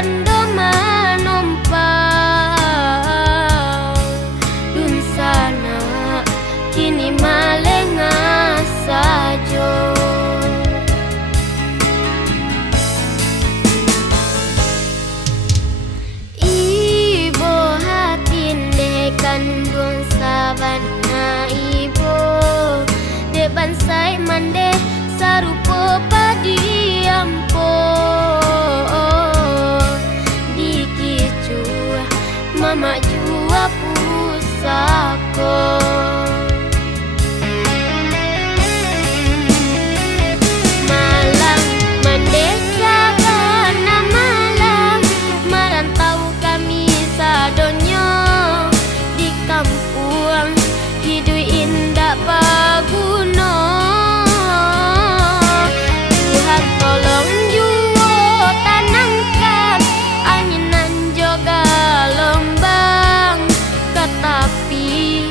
kando manumpang dun sana kini malenga sajo. Ibo hatinde kandung saban na ibo de bansai mande sarupo padiampo dikicu mama jua pusako. Malang mendesa kana malang merantau kami sadonyo di kampung hidup indah paguno. Tuhan tolong juo tanangkan anginan joga lombang katapi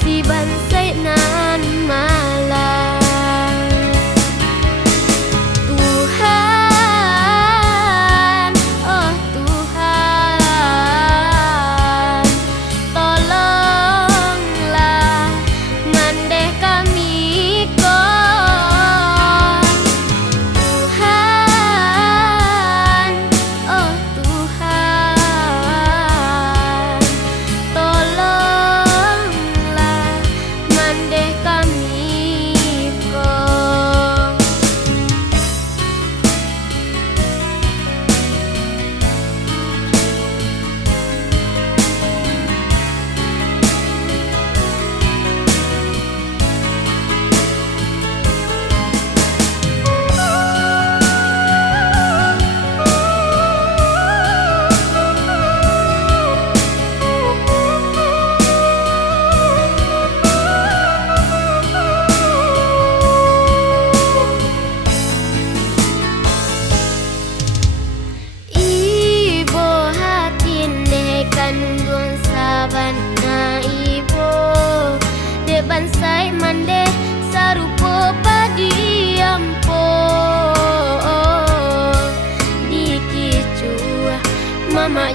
si bansai nan malang. Tuhan, oh Tuhan, tolonglah mandeh kami kon. Tuhan, oh Tuhan, tolonglah mandeh kami kon. Ibo hatinde kandung saban na ibo de bansai mande sarupo padiampo dikicu mama